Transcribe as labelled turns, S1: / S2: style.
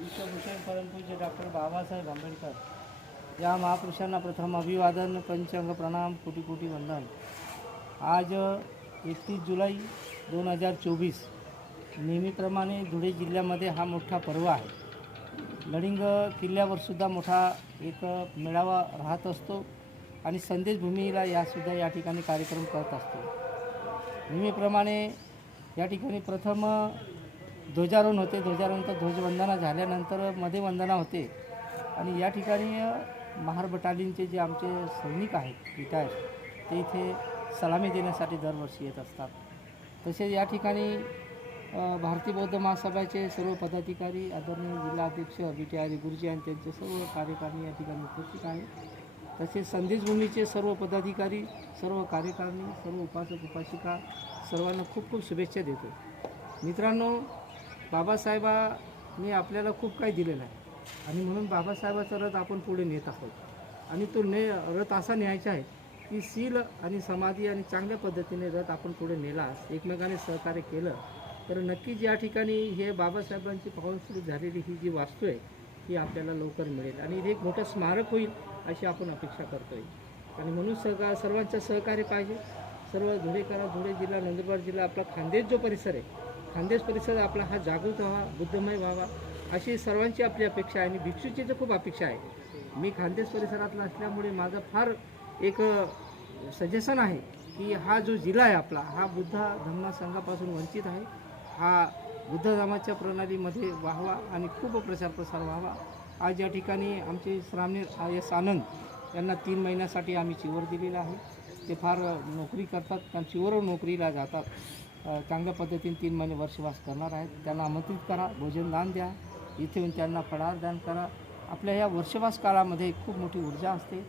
S1: विश्वभूषण परमपूज्य डॉक्टर बाबासाहेब आंबेडकर या महापुरुषांना प्रथम अभिवादन पंचांग प्रणाम कोटी कोटी वंदन. आज एकतीस जुलै दोन हजार चोवीस नेहमीप्रमाणे धुळे जिल्ह्यामध्ये हा मोठा पर्व आहे. लडिंग किल्ल्यावरसुद्धा मोठा एक मेळावा राहत असतो आणि संदेशभूमीला यासुद्धा या ठिकाणी कार्यक्रम करत असतो. नेहमीप्रमाणे या ठिकाणी प्रथम ध्वजारोहण होते. ध्वजारोहण ध्वजवंदना झाल्यानंतरमध्ये वंदना होते. आणि या ठिकाणी महार बटालियनचे जे आमचे सैनिक आहेत रिटायर ते इथे सलामी देण्यासाठी दरवर्षी येत असतात. तसेच या ठिकाणी भारतीय बौद्ध महासभाचे सर्व पदाधिकारी आदरणीय जिल्हाध्यक्ष बी टी आर गुरुजी आणि त्यांचे सर्व कार्यकारिणी या ठिकाणी उपस्थित आहेत. तसेच संदेशभूमीचे सर्व पदाधिकारी सर्व कार्यकारिणी सर्व उपासक उपासिका सर्वांना खूप खूप शुभेच्छा देतो. मित्रांनो बाबासाहेबांनी आपल्याला खूप काही दिलेलं आहे. आणि म्हणून बाबासाहेबाचा रथ आपण पुढे नेत आहोत. आणि तो ने रथ असा न्यायचा आहे की सील आणि समाधी आणि चांगल्या पद्धतीने रथ आपण पुढे नेलास एकमेकाने सहकार्य केलं तर नक्कीच या ठिकाणी हे बाबासाहेबांची पावनस्वरूप झालेली ही जी वास्तू आहे ही आपल्याला लवकर मिळेल. आणि हे एक मोठं स्मारक होईल अशी आपण अपेक्षा करतोय. आणि म्हणून सहकार सर्वांचं सहकार्य पाहिजे. सर्व धुळेकरा धुळे जिल्हा नंदुरबार जिल्हा आपला खानदेश जो परिसर आहे खानदेश परिसर आपला हा जागृत व्हावा बुद्धमय व्हावा अशी सर्वांची आपली अपेक्षा आहे. आणि भिक्षूची तर खूप अपेक्षा आहे. मी खानदेश परिसरातला असल्यामुळे माझं फार एक सजेशन आहे की हा जो जिल्हा आहे आपला हा बुद्ध धम्मा संघापासून वंचित आहे. हा बुद्ध धर्माच्या प्रणालीमध्ये व्हावा आणि खूप प्रचार प्रसार व्हावा. आज या ठिकाणी आमचे श्रामणी आय एस आनंद यांना तीन महिन्यासाठी आम्ही चिवर दिलेला आहे. ते फार नोकरी करतात. त्यांची चिवर नोकरीला जातात. चांगल्या पद्धतीने तीन महिने वर्षवास करणार आहेत. त्यांना आमंत्रित करा भोजनदान द्या. इथे येऊन त्यांना फळार दान करा. आपल्या या वर्षवास काळामध्ये खूप मोठी ऊर्जा असते.